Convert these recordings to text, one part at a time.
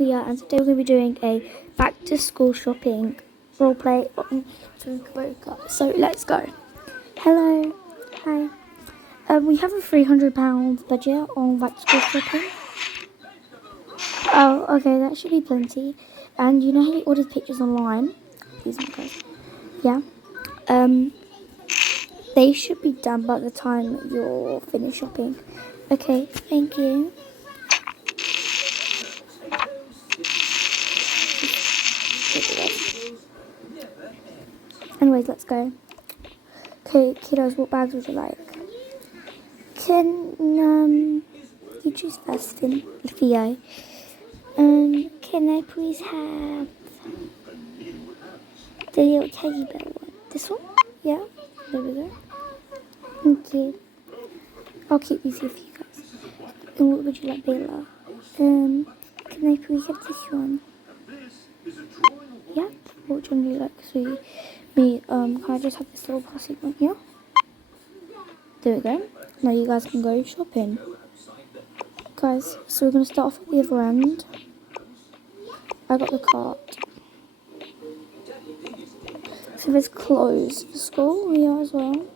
Yeah, and today we're going to be doing a back to school shopping roleplay on Toca. So let's go. Hello, hi. We have a £300 budget on back to school shopping. Oh, okay, that should be plenty. And you know how we ordered pictures online? These are guys. Yeah. They should be done by the time you're finished shopping. Okay, thank you. Anyways, let's go. Okay, kiddos, what bags would you like? Can you choose first, Theo? Can I please have the little teddy bear one? This one? Yeah, there we go. Thank you. I'll keep these here for you guys. And what would you like, Bella? Can I please have this one? Yeah. Which one do you like? So can I just have this little plastic one here? There we go. Now you guys can go shopping. Guys, so we're going to start off at the other end. I got the cart. So there's clothes for school here as well.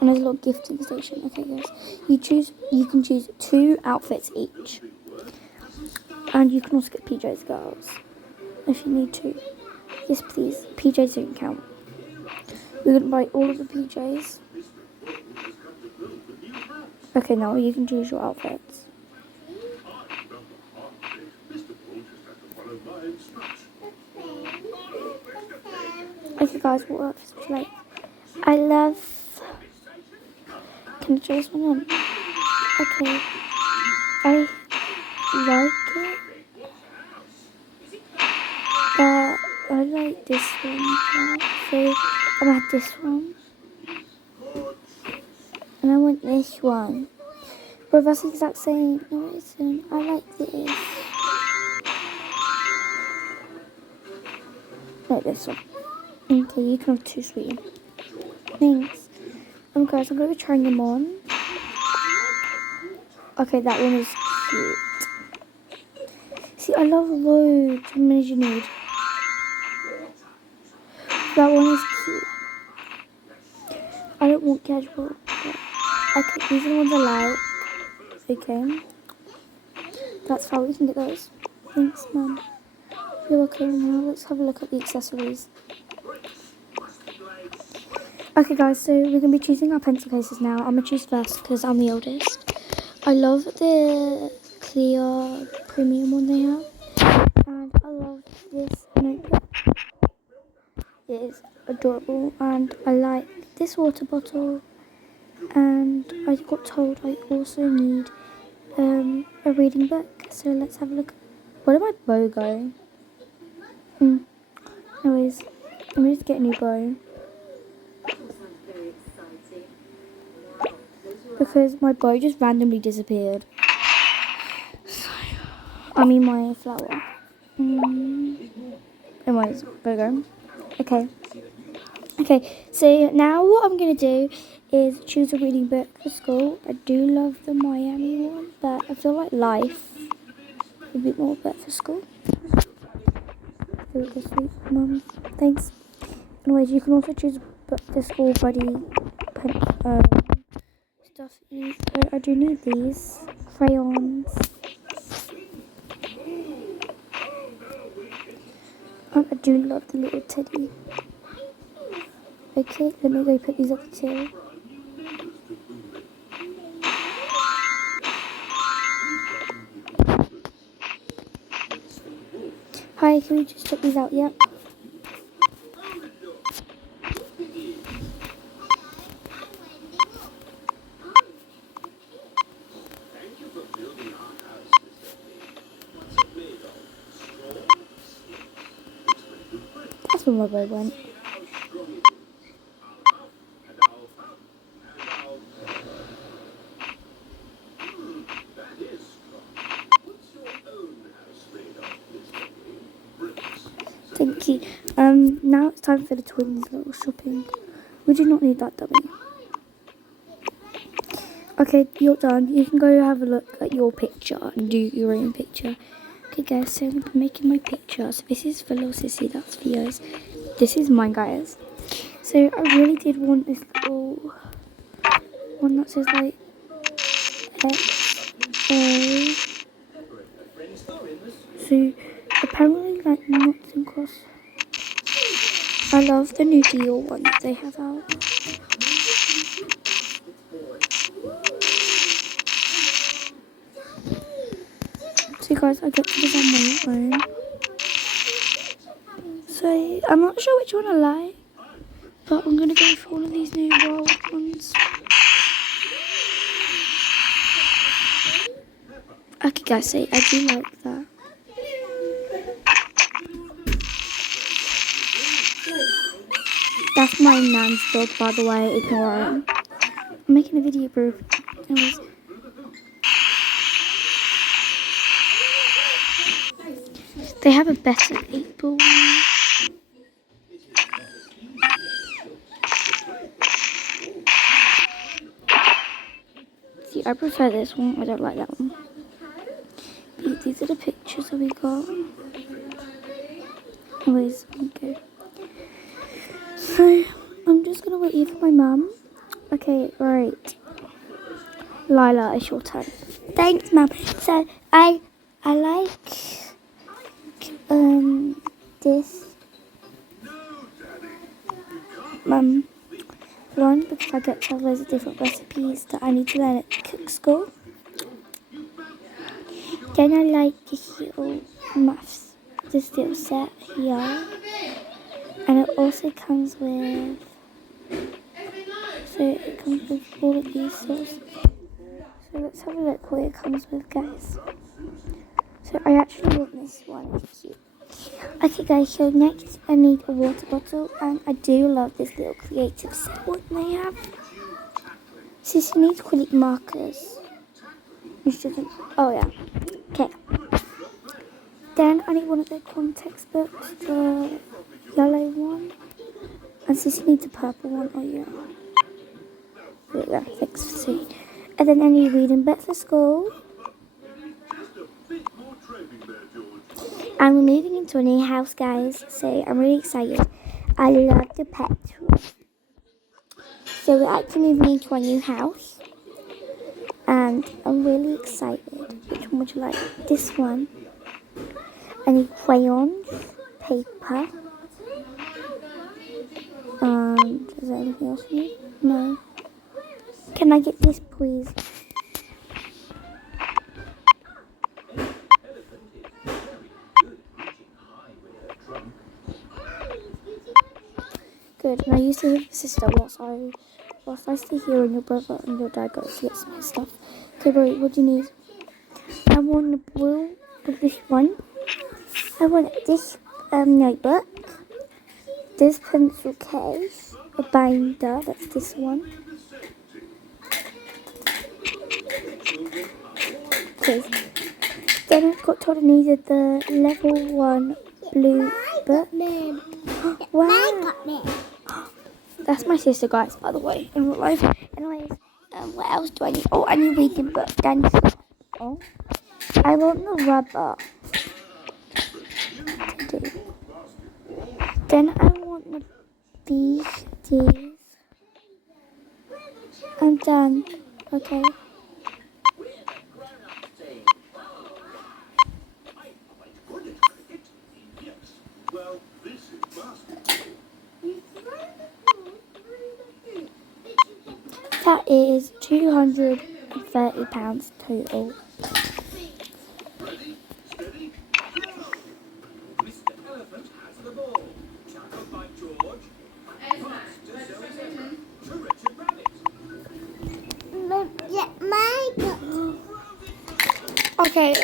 And there's a little gifting station. Okay guys, you can choose 2 outfits each. And you can also get PJs, girls, if you need to. Yes please, PJs don't count. We're going to buy all of the PJs. Okay, now you can choose your outfits. Okay guys, what outfits would you like? I love... Can I choose one on? Okay. I like it. But I like this one. So I'm gonna have this one. And I want this one. But that's the exact same. No, it isn't. I like this. Like this one. Okay, you can have 2, sweetie. Thanks. Guys, I'm going to be trying them on. Okay, that one is cute. See, I love loads. How many do you need? That one is cute. I don't want casual. Okay, these are the ones I like. Okay. That's how we can get those. Thanks, Mum. You're welcome. Now let's have a look at the accessories. Okay guys, so we're going to be choosing our pencil cases now. I'm going to choose first because I'm the oldest. I love the clear premium one they have. And I love this notebook. It is adorable. And I like this water bottle. And I got told I also need a reading book. So let's have a look. Where did my bow go? Anyways, let me just get a new bow. Because my bow just randomly disappeared. I mean my flower. Anyways, there we go. Okay, so now what I'm going to do is choose a reading book for school. I do love the Miami one, but I feel like Life would be more better for school. There we go, sweet Mum. Thanks. Anyways, you can also choose the school buddy stuff. I do need these crayons. I do love the little teddy. Okay, let me go put these up the till. Hi, can we just check these out? Yep. That's where my bow went. Thank you. Now it's time for the twins' little shopping. We do not need that dummy. Okay, you're done. You can go have a look at your picture and do your own picture. Okay guys, so I'm making my picture. So this is for little sissy, that's for yours. This is mine, guys. So I really did want this little one that says like XO. So apparently like nuts and cross. I love the new deal one that they have out. So guys, I got to this on my own. So I'm not sure which one I like, but I'm gonna go for one of these new wild ones. Okay guys, so I do like that. That's my nan's dog, by the way, ignore him. I'm making a video, bro. Anyways. They have a better 8-ball one. See, I prefer this one. I don't like that one. These are the pictures that we got. Anyways, okay. So, I'm just going to wait here for my mum. Okay, right. Lila, it's your turn. Thanks, Mum. So, I like this one because I get to have loads of different recipes that I need to learn at cook school. Then I like this little maths, this little set here, and it also comes with, so it comes with all of these sorts. So let's have a look what it comes with, guys. So I actually want this one, it's cute. Okay guys, so next I need a water bottle, and I do love this little creative set one they have. Sissy needs acrylic markers. Which doesn't, oh yeah, okay. Then I need one of the context books, the yellow one. And Sissy needs a purple one, oh yeah. Yeah, thanks for seeing. And then I need reading book for school. And we're moving into a new house, guys, so I'm really excited. I love the pet. So we're actually moving into our new house, and I'm really excited. Which one would you like? This one. I need crayons, paper, and is there anything else you need? No. Can I get this, please? Good. And I used to hear your sister whilst I stay here and your brother and your dad goes to get some stuff. Okay, wait, what do you need? I want the blue of this one. I want this notebook. This pencil case. A binder, that's this one. Okay. Then I got told I needed the level 1 blue book. Wow. That's my sister, guys, by the way, in real life. Anyways, what else do I need? Oh, I need reading book. Then, oh, I want the rubber. Then I want the these. I'm done. Okay. That is £230 total. Okay,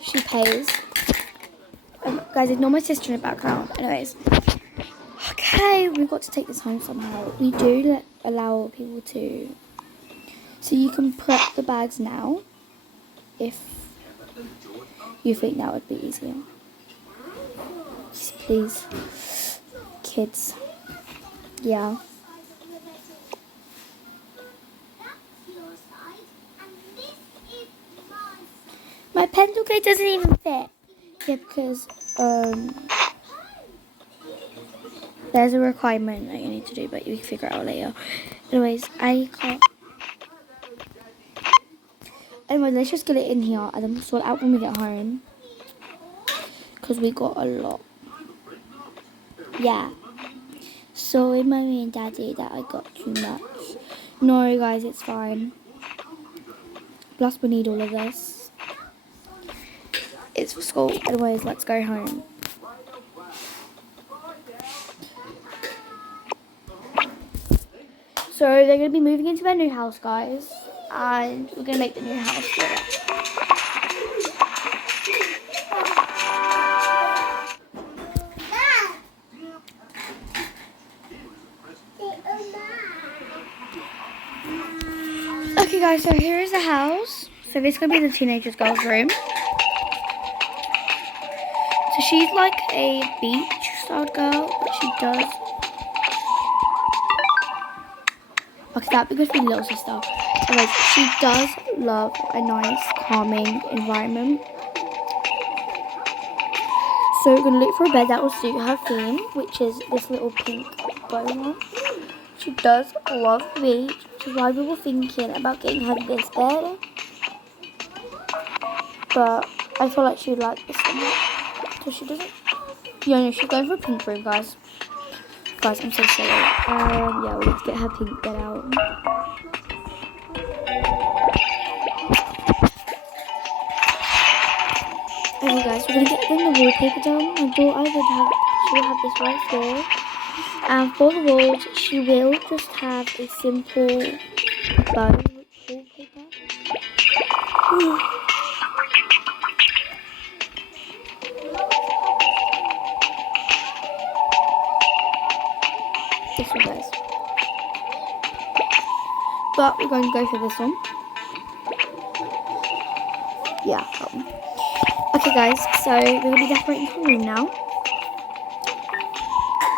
she pays. Guys, ignore my sister in the background. Anyways. Okay, we've got to take this home somehow. We do allow people to. So you can prep the bags now, if you think that would be easier. Just please, kids. Yeah. My pencil look, it doesn't even fit. Yeah, because there's a requirement that you need to do, but you can figure it out later. Anyways, I can't. Anyway, let's just get it in here and then we'll sort it out when we get home. Because we got a lot. Yeah. Sorry, Mummy and Daddy, that I got too much. No, guys, it's fine. Plus, we need all of this. It's for school. Anyways, let's go home. So, they're going to be moving into their new house, guys. And we're going to make the new house for it. Okay guys, so here is the house. So this is going to be the teenager's girl's room. So she's like a beach style girl, but she does... Okay, that'd be good for the little sister. Anyways, she does love a nice, calming environment. So we're going to look for a bed that will suit her theme, which is this little pink bow one. She does love the beach, which is why we were thinking about getting her this bed. But I feel like she would like this one. So she doesn't. Yeah, no, she's going for a pink room, guys. Guys, I'm so sorry. Yeah, we need to get her pink bed out. Okay, guys, we're gonna get them the wallpaper done. I thought she would have this right floor. And for the walls, she will just have a simple bow wallpaper. This one, guys. But we're going to go for this one. Yeah, that one. Okay, guys, so we're going to be decorating her room now.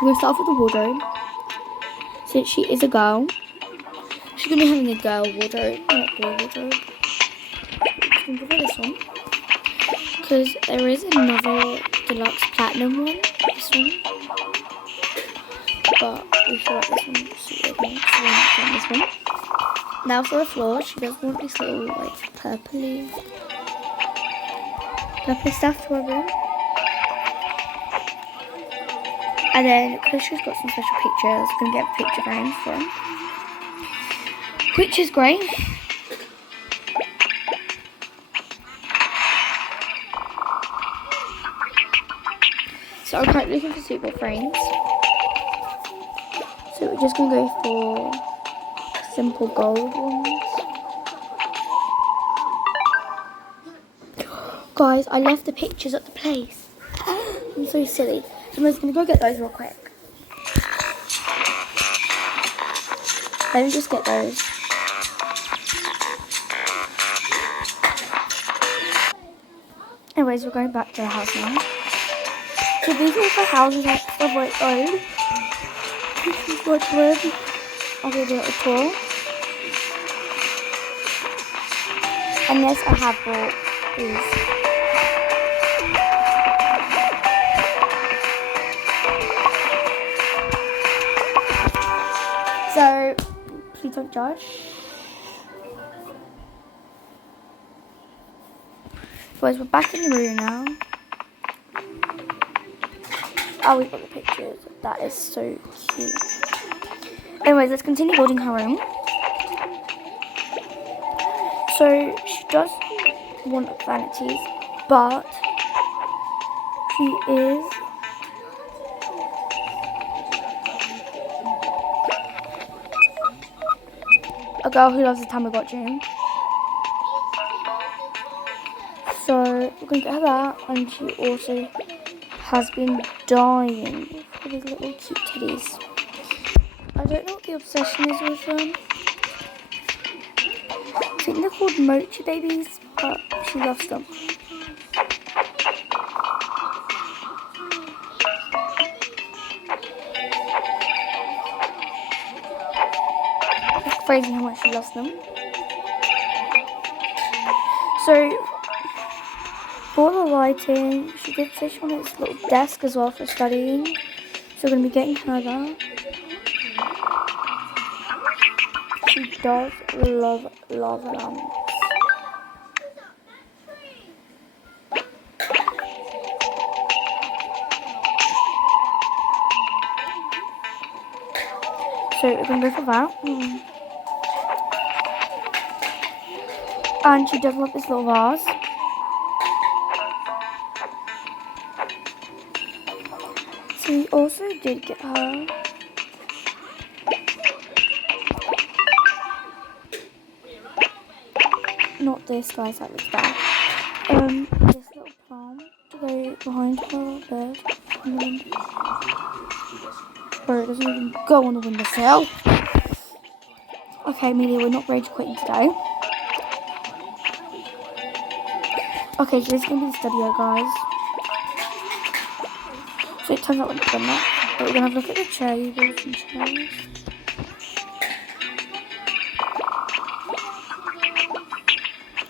We're going to start off with the wardrobe. Since she is a girl, she's going to be having a girl wardrobe, not boy wardrobe. I'm going to go for this one. Because there is another deluxe platinum one, this one. But we feel like this one suited me, so we're going to go this one. Now for the floor, she does want this little like purpley stuff to her room. And then, because she's got some special pictures, I'm going to get a picture frame from, which is great. So I'm currently looking for suitable frames. So we're just going to go for simple gold ones. Guys, I left the pictures at the place. I'm so silly. So I'm just going to go get those real quick. Let me just get those. Anyways, we're going back to the house now. So these are the houses of my own. This is what live. I'll give it a tour. And this I have bought these. So, please don't judge. Guys, we're back in the room now. Oh, we've got the pictures. That is so cute. Anyways, let's continue building her room. So, she does want vanities, but she is a girl who loves the Tamagotchi. So we're going to get her that, and she also has been dying for these little cute teddies. I don't know what the obsession is with them. I think they're called Mochi babies, but she loves them. It's crazy how much she loves them. So for the lighting, she did say she wanted this little desk as well for studying. So we're going to be getting her that. She does love lamps. So we're going to go for that. And she does love this little vase. So we also did get her not this, guys, that looks bad. This little plant to go behind her bed. Or it doesn't even go on the windowsill. Okay, Amelia, we're not rage quitting today. Okay, so this is going to be the studio, guys. So it turns out we're not done that. But we're going to have a look at the tables and chairs.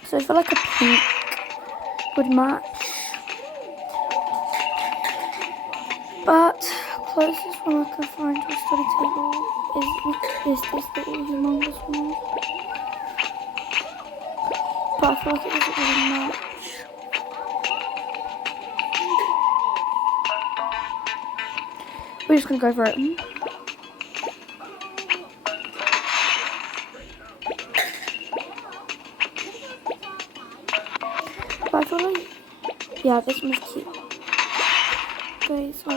So I feel like a pink would match. But closest one I can find to a study table is this little humongous one. But I feel like it doesn't really match. We're just going to go for it. But I feel like, yeah, this one's cute. Okay, so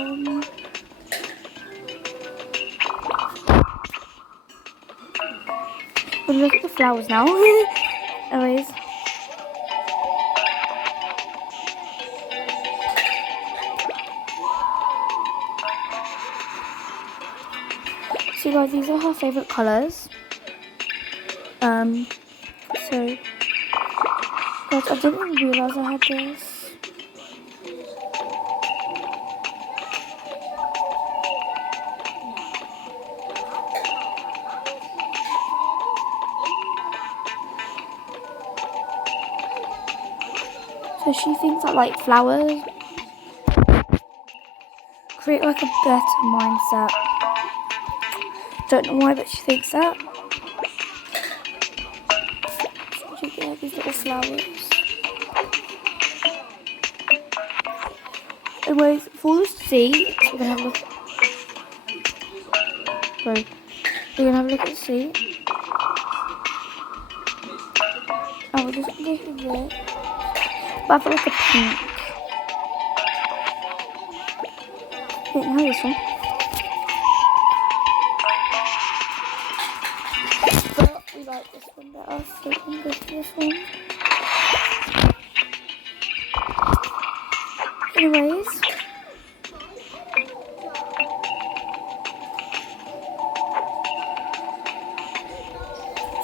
we'll look at the flowers now. Anyways. So guys, these are her favourite colours. So guys, I didn't even realise I had this. So she thinks that like flowers create like a better mindset. Don't know why, but she thinks that. So she get these little flowers. Anyways, for the seat, we're gonna have a look. Sorry, we're gonna have a look at the seat. And we're just gonna go for this. But I feel like a pink. Wait, now this one. But we like this one better, so we can go for this one. Anyways.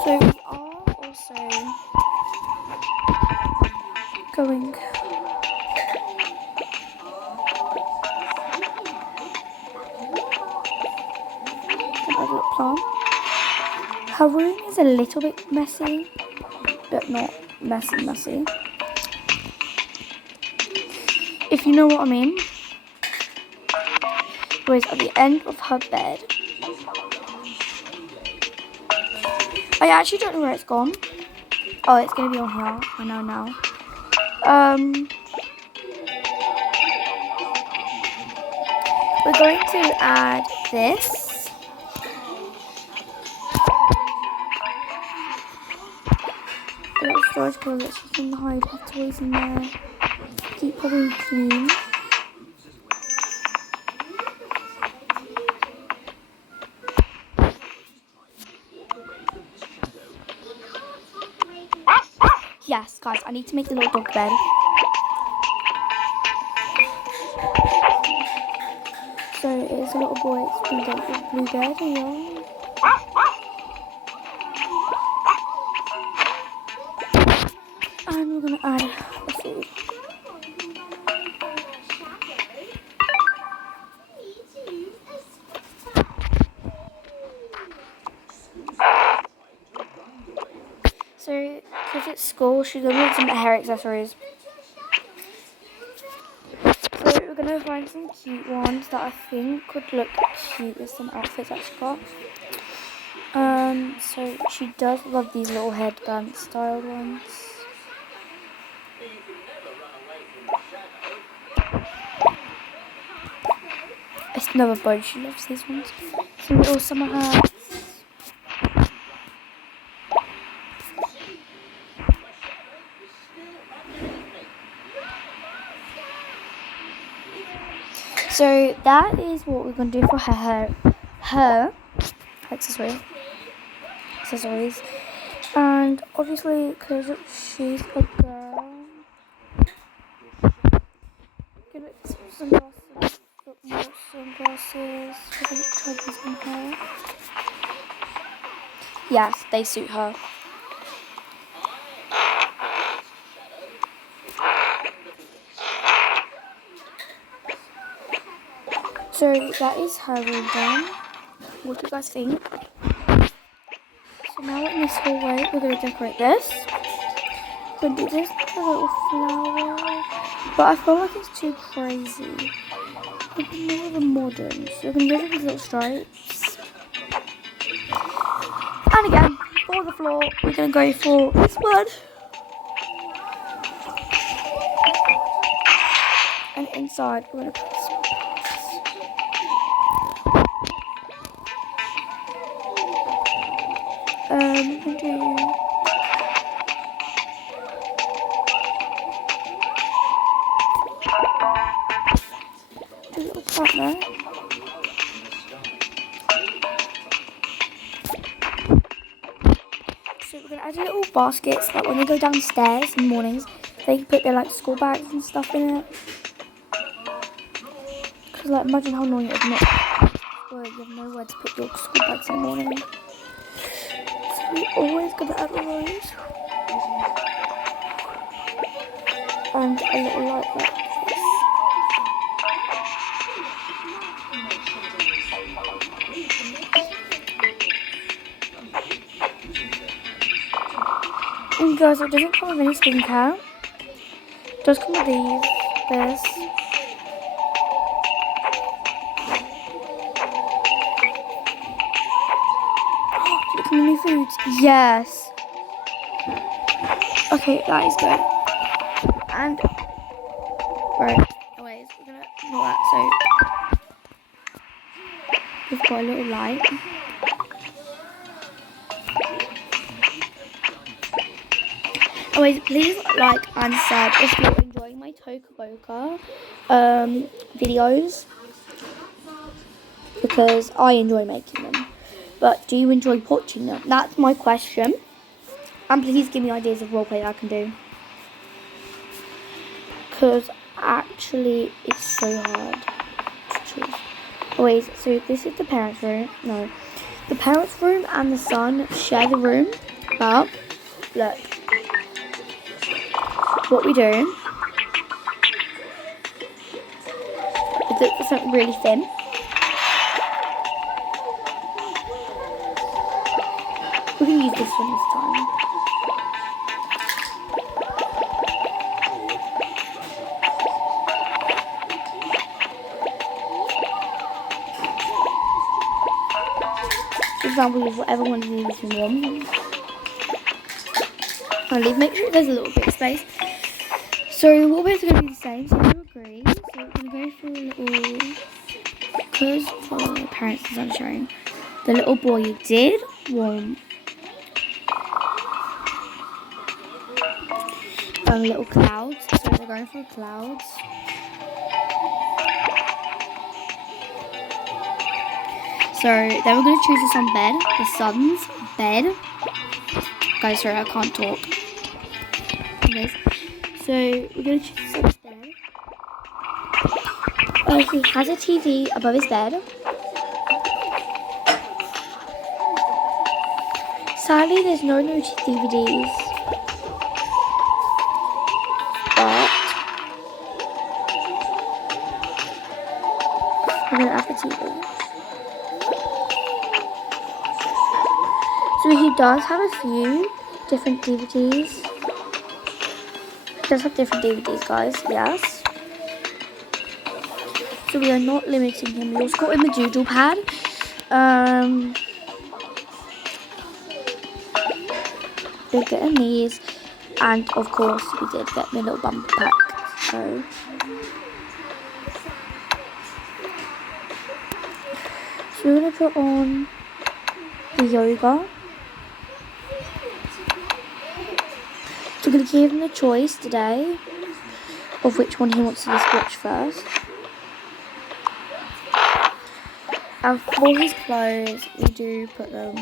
So we are also going another little plant. Her room is a little bit messy, but not messy. If you know what I mean. Anyways, at the end of her bed, I actually don't know where it's gone. Oh, it's gonna be on here. I know now. We're going to add this. A little storage closet so you can hide her toys in there. Keep her room clean. Yes, guys, I need to make the little dog bed. So it is a little boy, it's blue bed, yeah. And we're gonna add the food. So, because it's school, she's gonna need some hair accessories. gonna find some cute ones that I think could look cute with some outfits that she got. So she does love these little headband style ones. It's another bow, she loves these ones. Some little summer hats. So that is what we're going to do for her accessories. And obviously, because she's a girl, give it some sunglasses, put more sunglasses, we're going to try these on her. Yes, they suit her. So that is her room done. What do you guys think? So now in this hallway, we're going to decorate this. We're going to do this with a little flower. But I feel like it's too crazy. We're going to do more of a modern. So we're going to go with these little stripes. And again, for the floor, we're going to go for this one. And inside, we're going to put some we're going to do a little partner. So we're going to add little baskets that when they go downstairs in the mornings, they can put their like school bags and stuff in it. Because like imagine how annoying it is not where you have nowhere to put your school bags in the morning. So we're always going to add all those. And a little light like this. And guys, it doesn't come with any skincare. It does come with this. Did it come with new foods? Yes. Okay, that is good. And right, anyways, we're gonna ignore that. So we've got a little light. Anyways, please like and sub if you're enjoying my Toca boca videos, because I enjoy making them. But do you enjoy watching them? That's my question. And please give me ideas of roleplay that I can do, because actually it's so hard to choose. Anyways, so this is the parents' room. No, the parents' room and the son share the room. But look. What we do is look for something really thin. We can use this one this time. For example, use whatever one you use in one. Make sure there's a little bit of space. So the wallpapers are going to be the same, so you agree. So we're going to go for a little, because for the parents is unsharing, the little boy did want little clouds, so they're going for clouds. So then we're going to choose the son's bed. Guys, sorry, I can't talk. Anyways. So we're going to choose the son's bed. He has a TV above his bed. Sadly, there's no new DVDs. But we're going to add the TV. So he does have a few different DVDs. He does have different DVDs, guys, yes. So we are not limiting him. We also got him a doodle pad. We're getting these, and of course we did get the little bumper pack. So we're gonna put on the yoga. So we're gonna give him the choice today of which one he wants to just watch first. And for his clothes, we do put them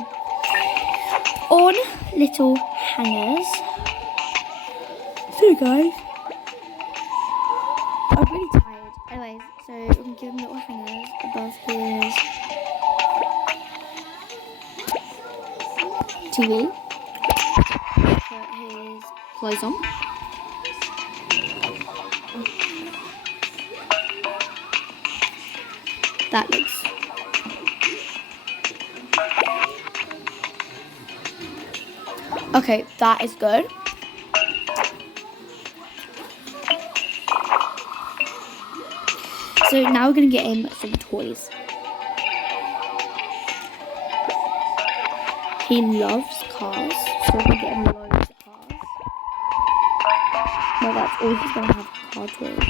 on little hangers. So guys, I'm really tired. Anyways, so we're gonna give him little hangers above his TV. Put his clothes on. That looks okay, that is good. So now we're going to get him some toys. He loves cars, so we're going to get him loads of cars. Well, that's all he's going to have, car toys.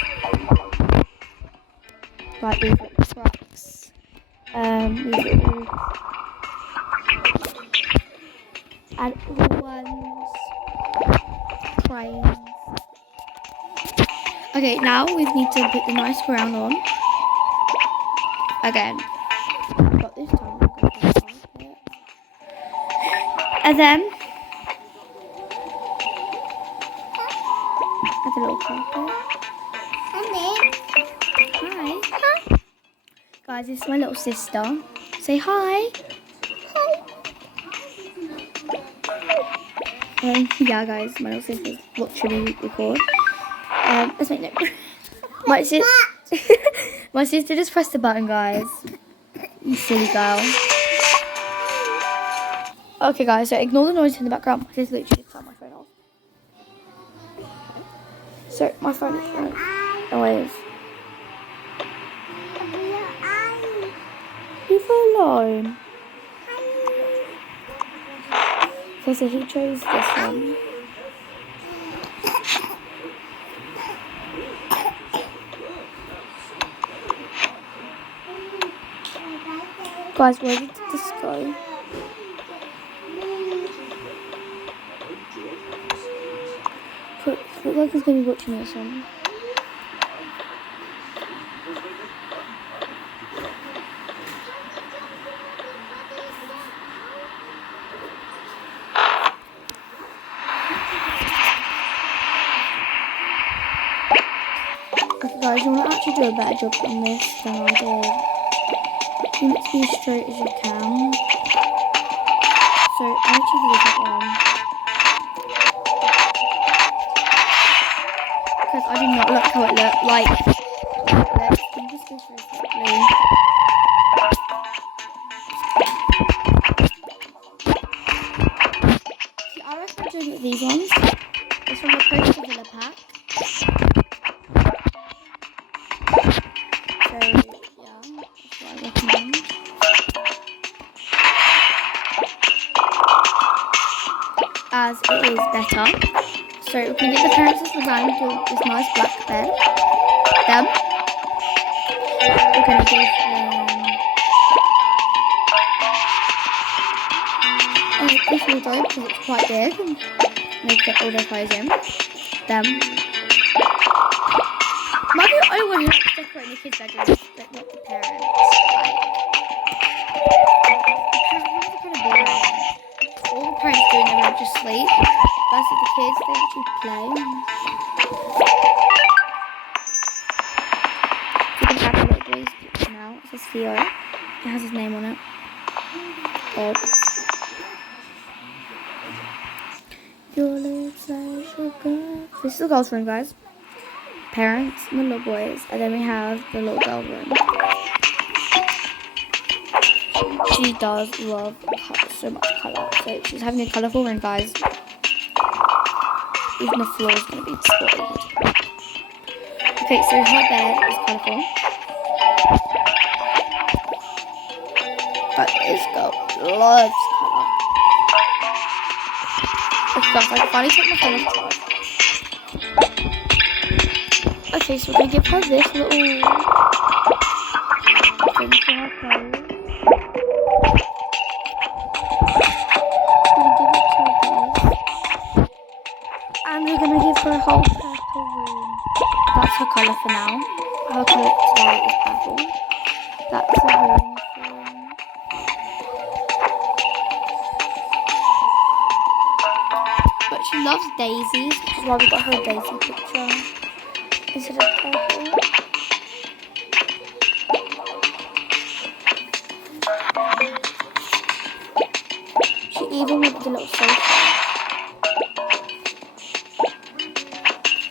Like these little trucks. These little and all ones. Trains. Okay, now we need to put the nice ground on. Again. But this time we're going to put the carpet. And then add a little carpet. Hi. Hi. Guys, this is my little sister. Say hi. Yeah, guys, my little sister's watching me record. Let's make note. My sister just pressed the button, guys. You silly girl. Okay, guys, so ignore the noise in the background. My sister literally just turned my phone off. So, my phone is running. Anyways. Leave her alone. Okay, so he chose this one. Guys, where did this go? Looks like he's going to be watching this one. Okay, guys, you want to actually do a better job on this than I did. You need to be as straight as you can. So, I need to do that one. Because I do not like how it looked. Like, let's just go very quickly. See, I recommend doing it these ones. It's from the Toca Villa pack. So, yeah, that's what I recommend. As it is better. So we can get the parents around to this nice black bed. Then we're going to give this wardrobe because it's quite big. Make get all their clothes in. Then maybe I would like to decorate the kids' bedrooms, but not the parents. Like, the parents are kind of boring. All the parents do in their room just sleep. That's what the kids, they actually play. You can add a little boy's picture now. It says Theo. It has his name on it. Bob. Your lips like sugar. This is the girls' room, guys. Parents and the little boys. And then we have the little girl room. She does love so much colour. So she's having a colourful room, guys. Even the floor is going to be spotted. Okay, so her bed is colourful. But this girl loves colour. Okay guys, I can finally take my phone off charge. Okay, so we're going to give her this little thing for her clothes. We're going to give it to these. And we're going to give her a whole purple room. That's her colour for now. Her colour today is purple. That's the room. But she loves daisies, which is why we got her a daisy picture instead of purple. She even went with the little sofa.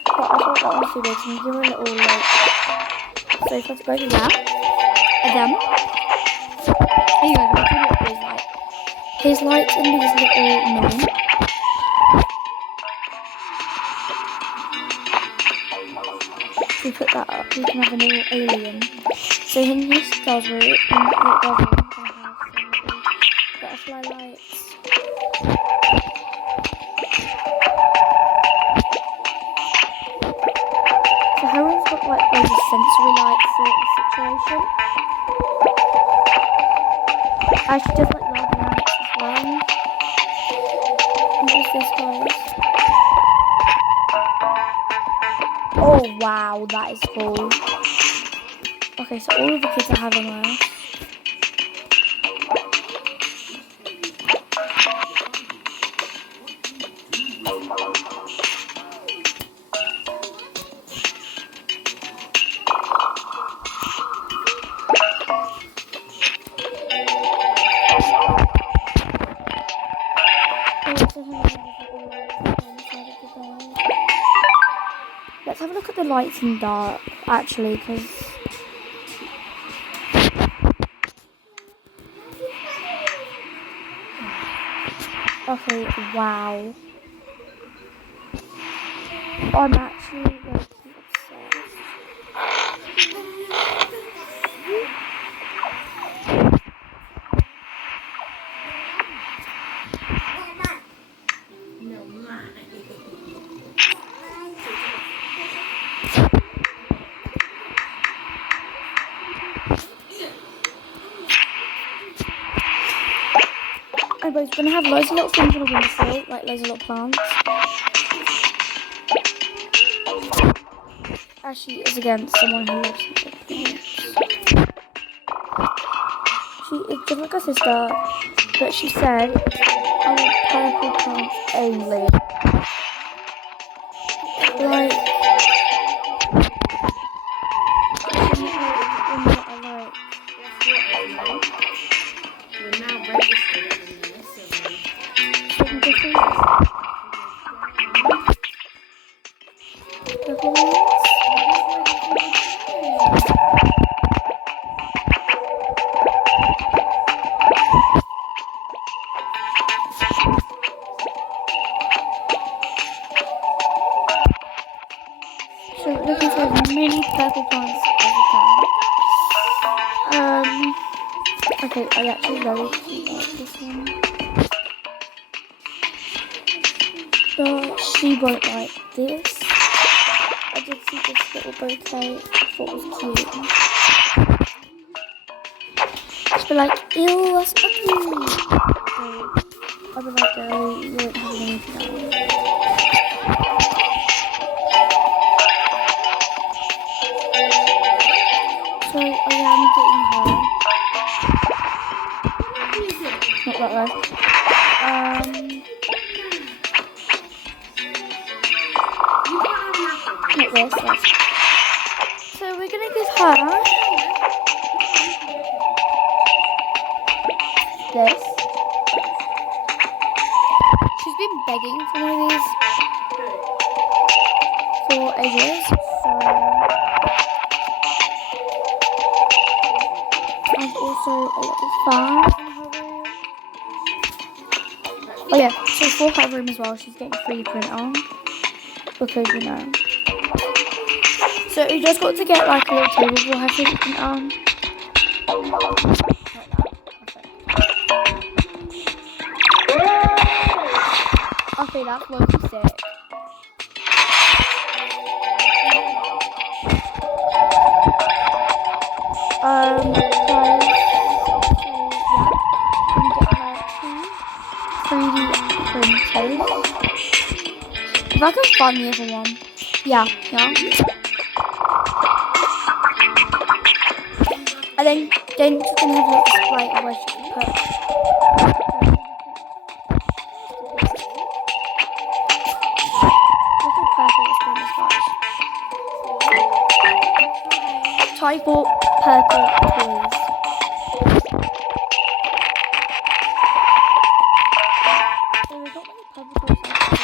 But I thought that was too big, so I'm giving her a little like sofa to go to that. Again. Anyways, what do his light? His light's in these little moon. We put that up, we can have a little alien. So in his girl's room, we're gonna have some butterfly lights. So her room's got like loads of sensory lights sort of situation. And she does like love lamps as well. And what is this, guys? Oh wow, that is cool. Okay, so all of the kids are having a let's have a look at the lights in dark, actually, because okay, wow. I'm actually like obsessed. Anyways, we're gonna have loads of little things on the windowsill, like loads of little plants. As she is again someone who loves little plants. She is just like her sister, but she said, I want purple plants only. Like, You're now registered in this. So looking for as many purple plants as you can. Okay, I actually really like this one. But she won't like this. I did see this little bouquet, I thought it was cute. She'd be like, ew, that's ugly. I'll be like, girl, you won't have anything else. So I am getting her. Not that low. Not this. So we're gonna give her this. She's been begging for one of these for ages. So and also a little fan in her room. Oh yeah, so for her room as well, she's getting a 3D print on because you know. So we just got to get like a little table for her so we can like that. Perfect. Okay, that's low key sick. Guys, so yeah, can get her 3D printers. If I can find the other one. Yeah. And then she's gonna have a little display of where she can put. Look how purple this one is, guys. Type of purple toys. So there's not many purple toys like this.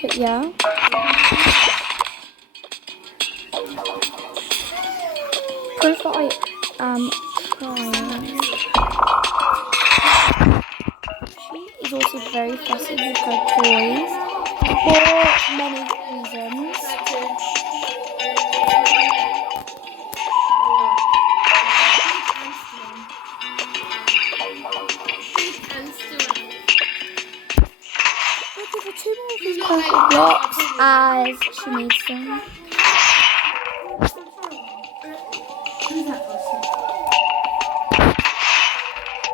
But yeah. Proof that I am trying. She is also very fussy with her toys for many reasons. We'll give her 2 more of these purple blocks as she needs them.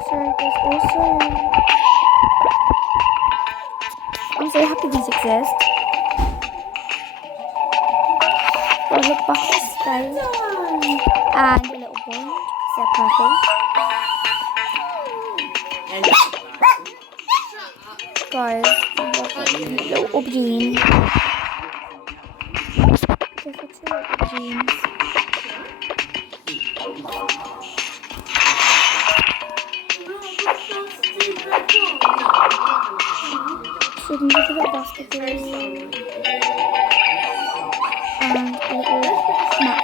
So there's also, I'm so happy these exist. Got a little bucket spray and a little wand because they're purple. Guys, little aubergine. Give her 2 aubergines. So we can give her a basketball and a little mat.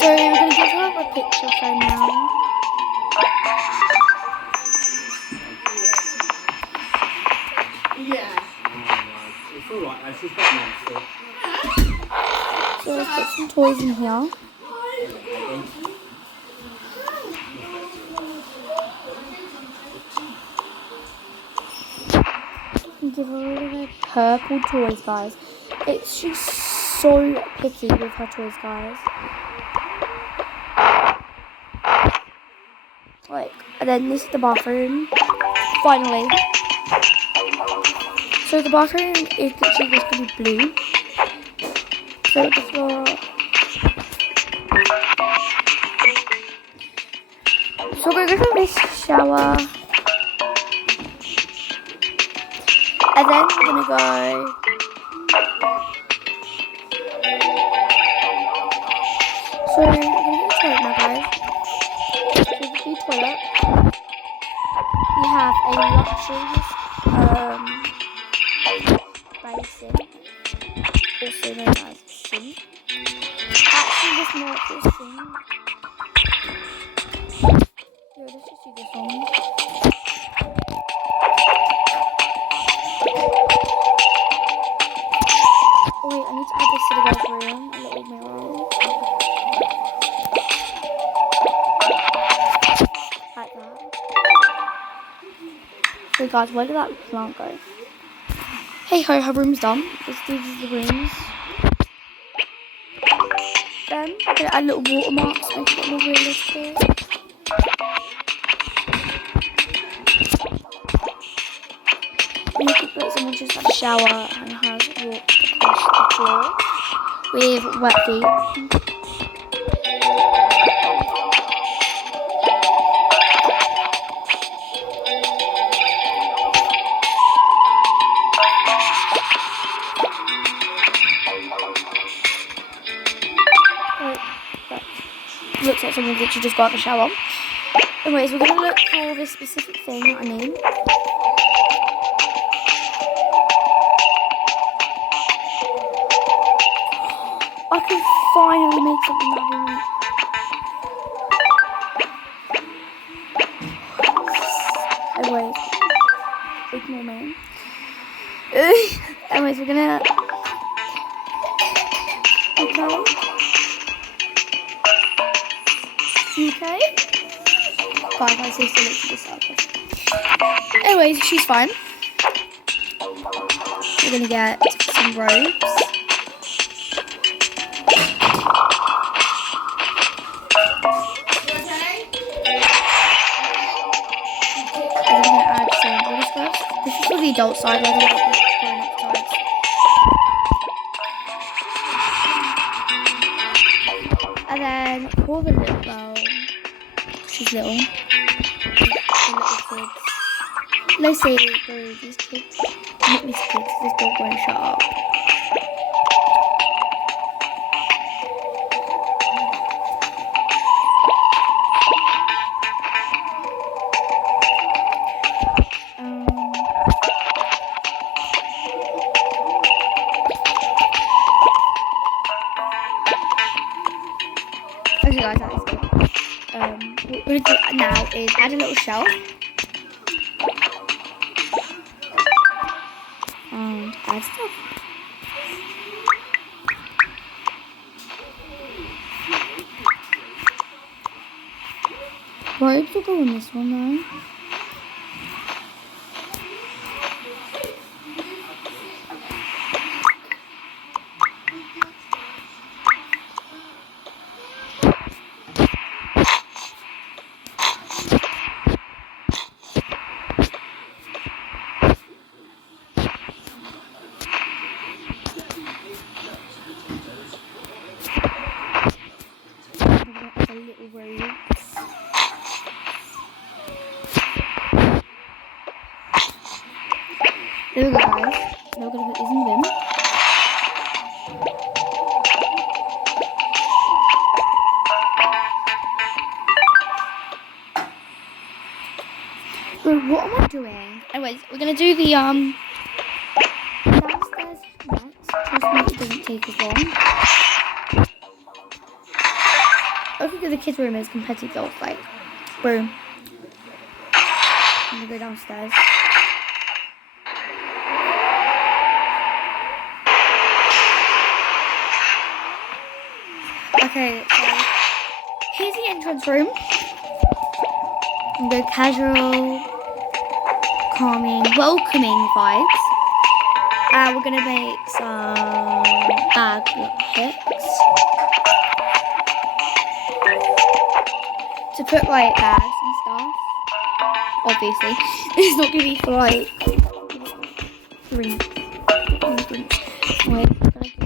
So we're going to give her a picture frame now. It's alright, she's got monster. So let's put some toys in here. And give her all of her purple toys, guys. She's so picky with her toys, guys. Like, and then this is the bathroom. Finally. So the bathroom is literally just going to be blue. So the floor. So we're going to go for this shower. And then we're going to go. So we're going to get the toilet now, guys. So the blue toilet. We have a luxurious basin, also known as sink. Actually, this not the sink. Yeah, let's just do this one. Oh wait, I need to add this to the bedroom. A little mirror. Like that. So guys, where did that plant go? Hey ho, her room's done. These are the rooms. Then I'm gonna add little watermarks to make it a bit more realistic. And you could put someone just had a shower and has walked across the floor with wet feet. Looks like someone literally just got out of the shower. Anyways, we're going to look for this specific thing that I need. I can finally make something that I want. Anyways, ignore me. Anyways, we're gonna. Okay. Fine, I say still to this out. Anyways, she's fine. We're gonna get some robes. I'm gonna add some body scrubs. This is for the adult side, I don't know what the grown-up side. And then for the little girl, she's little. The little kids. Let's say these kids, not these kids, this dog won't shut up. Okay guys, that is good. What we're going to do now is add a little shelf. And add stuff. Robes will go on this one though. A little robes. There we go guys. Now we're going to put these in the bin. But what am I doing? Anyways, we're going to do the downstairs next. Trust me, it doesn't take as long. Look at the kids' room is compared to the adults, like, boom. I'm gonna go downstairs. Okay, so here's the entrance room. I'm gonna go casual, calming, welcoming vibes. We're gonna make some bag pics. To put like bags and stuff. Obviously. It's not gonna be for like 3. Wait, I'm gonna do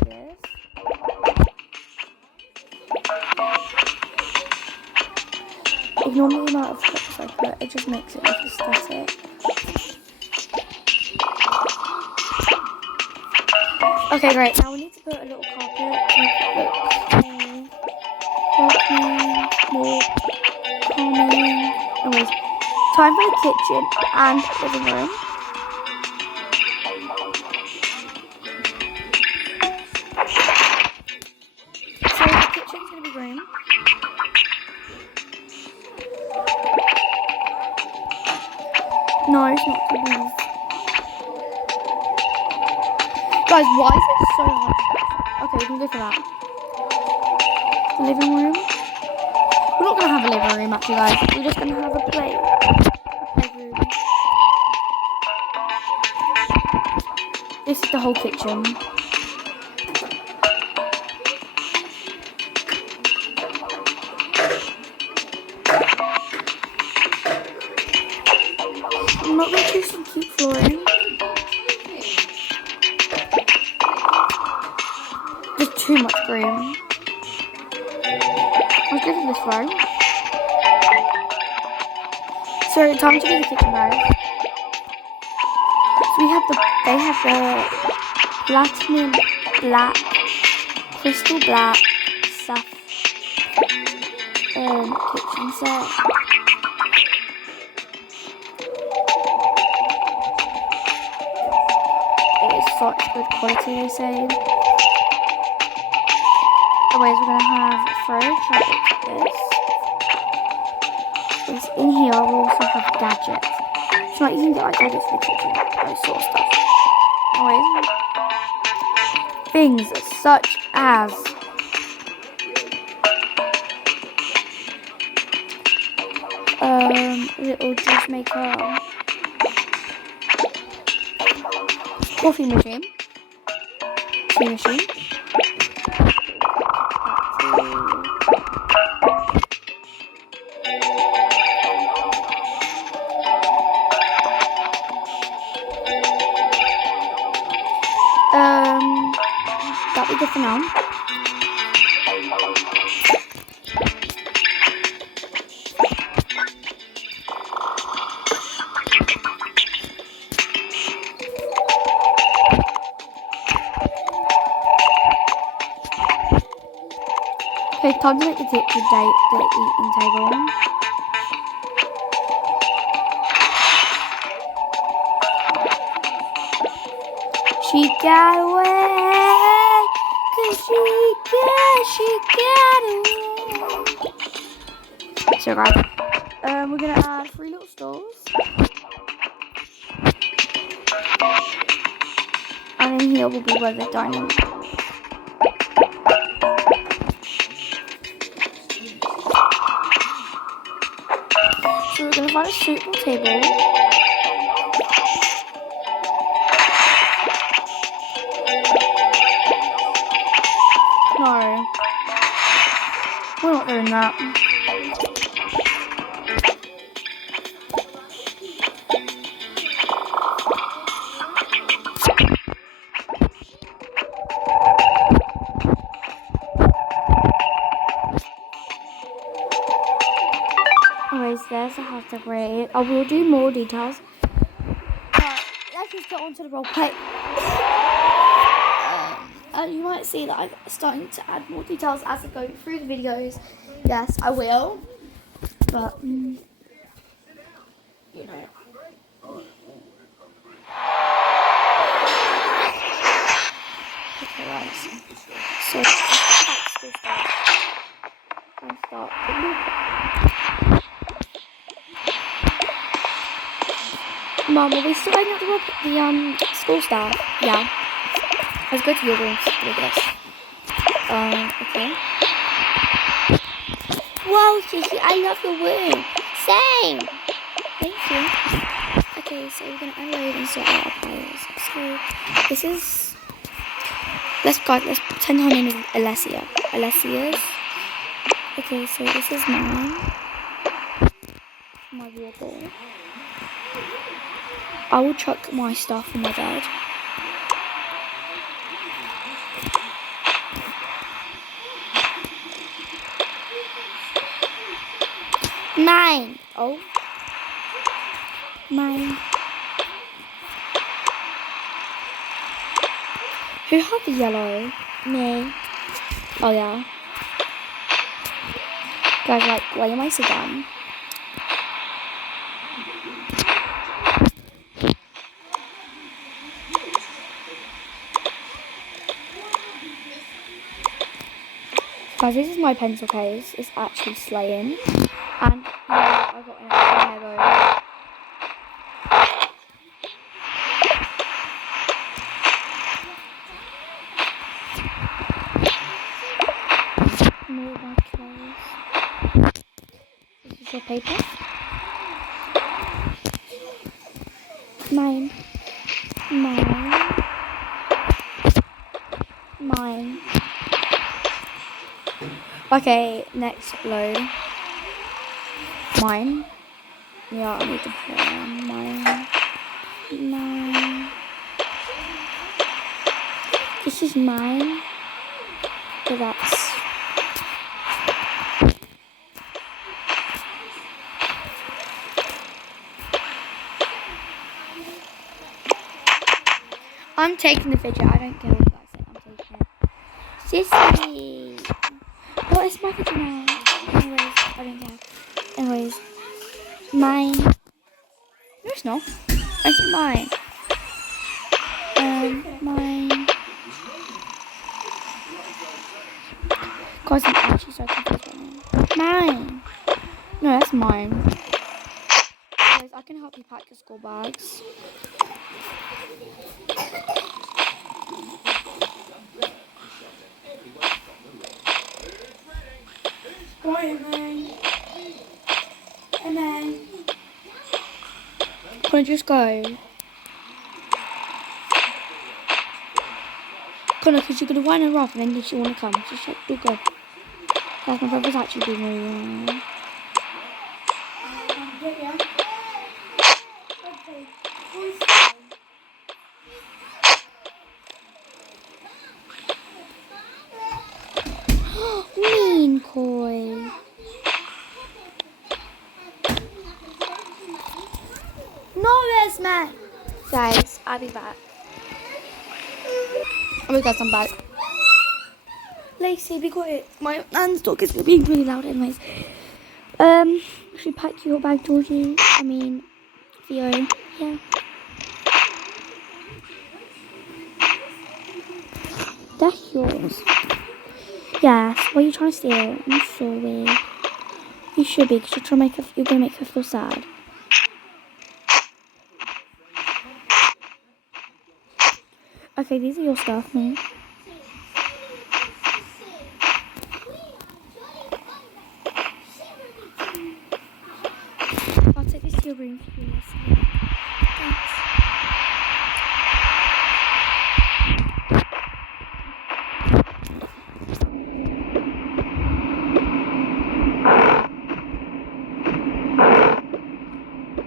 this. Ignore the amount of clips I put, it just makes it look aesthetic. Okay, great. Now we need to put a little carpet to make it look welcoming, more calming. Anyways, time for the kitchen and living room. So the kitchen's gonna be green. No, it's not gonna be. Guys, why is it so hard? Okay, we can go for that. The living room. We're not gonna have a living room actually, guys. We're just gonna have a playroom. This is the whole kitchen. I'm not gonna do some cute flooring. There's too much room. I'll give it this one. So time to do the kitchen, guys. So they have the platinum black, crystal black stuff kitchen set. It is such good quality, they say. Otherwise, we're gonna have a fridge like this. In here, we'll also have gadgets. So like, you can get like gadgets for the kitchen, like sort of stuff. Anyways, things such as little juice maker, coffee machine, tea machine, that'll be good for now. Okay, time to make the eating table. She got away, 'cause she got away. So guys, we're gonna add 3 little stools. And in here will be where the dining. So we're gonna find a suitable table. No, we're not doing that. Anyways, there's the house decorated. I will do more details. But let's just get on to the role play. And you might see that I'm starting to add more details as I go through the videos. Yes, I will. But, you know. Okay, guys. So, let's start. Mum, are we still going at the school staff? Yeah. Let's go to your room. Look at this. Okay. Wow, Kiki, I love your room. Same. Thank you. Okay, so we're gonna unload and sort out our piles. So this is. Let's pretend her name is Alessia. Alessia's. Okay, so this is mine. My vehicle. I will chuck my stuff in my bed. Mine. Oh. Mine. Who had the yellow? Me. Oh yeah. Guys, like, why am I so dumb? Guys, this is my pencil case. It's actually slaying. And yeah, I got an extra Lego. More of my clothes. This is your paper. Mine. Mine. Mine. Okay, next load. Mine. Yeah, I need to put it on. Mine. Mine. This is mine. So that's. I'm taking the fidget. I don't care what you guys say. I'm taking it. Sissy. What is my fidget now? Anyways, I don't care. Anyways, mine. No, it's not. It's mine. Mine. Guys, I'm actually so confused right now. Mine. No, that's mine. Guys, I can help you pack your school bags. Right, Emma. Emma. Can I just go? Connor, because you're going to wind her off and then she want to come. Just shut, you'll go. Like, my brother's actually being really mean Koi. No, there's man. Guys, I'll be back. Oh guys, I'm back. Lacey, be quiet. My nan's dog is being really loud anyways. Should we pack your bag, Georgie? I mean, Theo. Yeah. That's yours. Yes. Why are you trying to steal? I'm sorry. You should be, because you're gonna make her feel sad. Okay, these are your stuff, mate. I'll take this to your room for you. Thanks.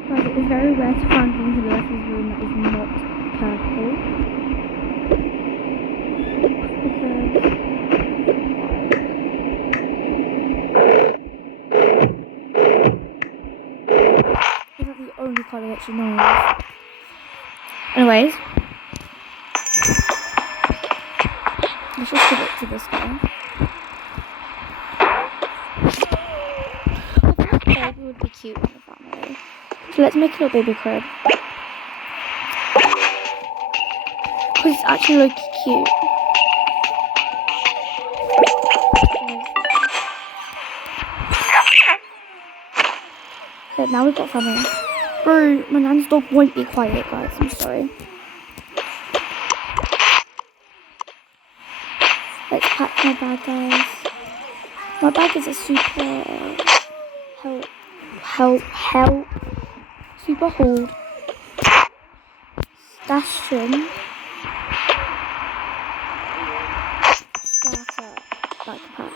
Guys, it is very rare to find things in Leslie's room that is not purple. It's not the only colour that she knows. Anyways, let's just give it to this guy. I think a baby would be cute in the family. So let's make a little baby crib. Because it's actually like cute. Okay, now we've got family. Bro, my nan's dog won't be quiet, guys. I'm sorry. Let's pack my bag, guys. My bag is a super super hold station starter backpack.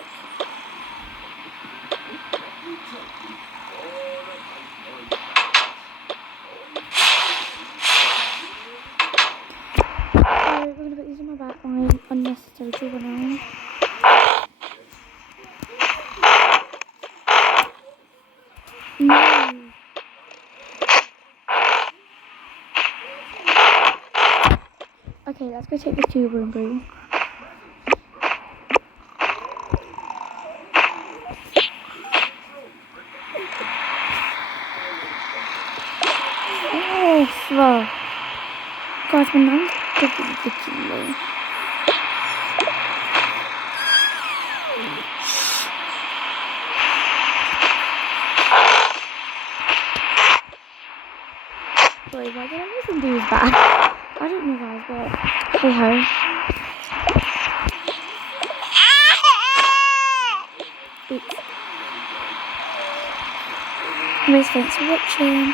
So we're gonna put these in my back. My unnecessary children now. No. Okay, let's go take this to your room, bro. Oh, fuck. Guys, my nan's licking me. Sorry, why did I listen to his back? I don't know, guys, but hey ho. Oops. Anyways, thanks for watching.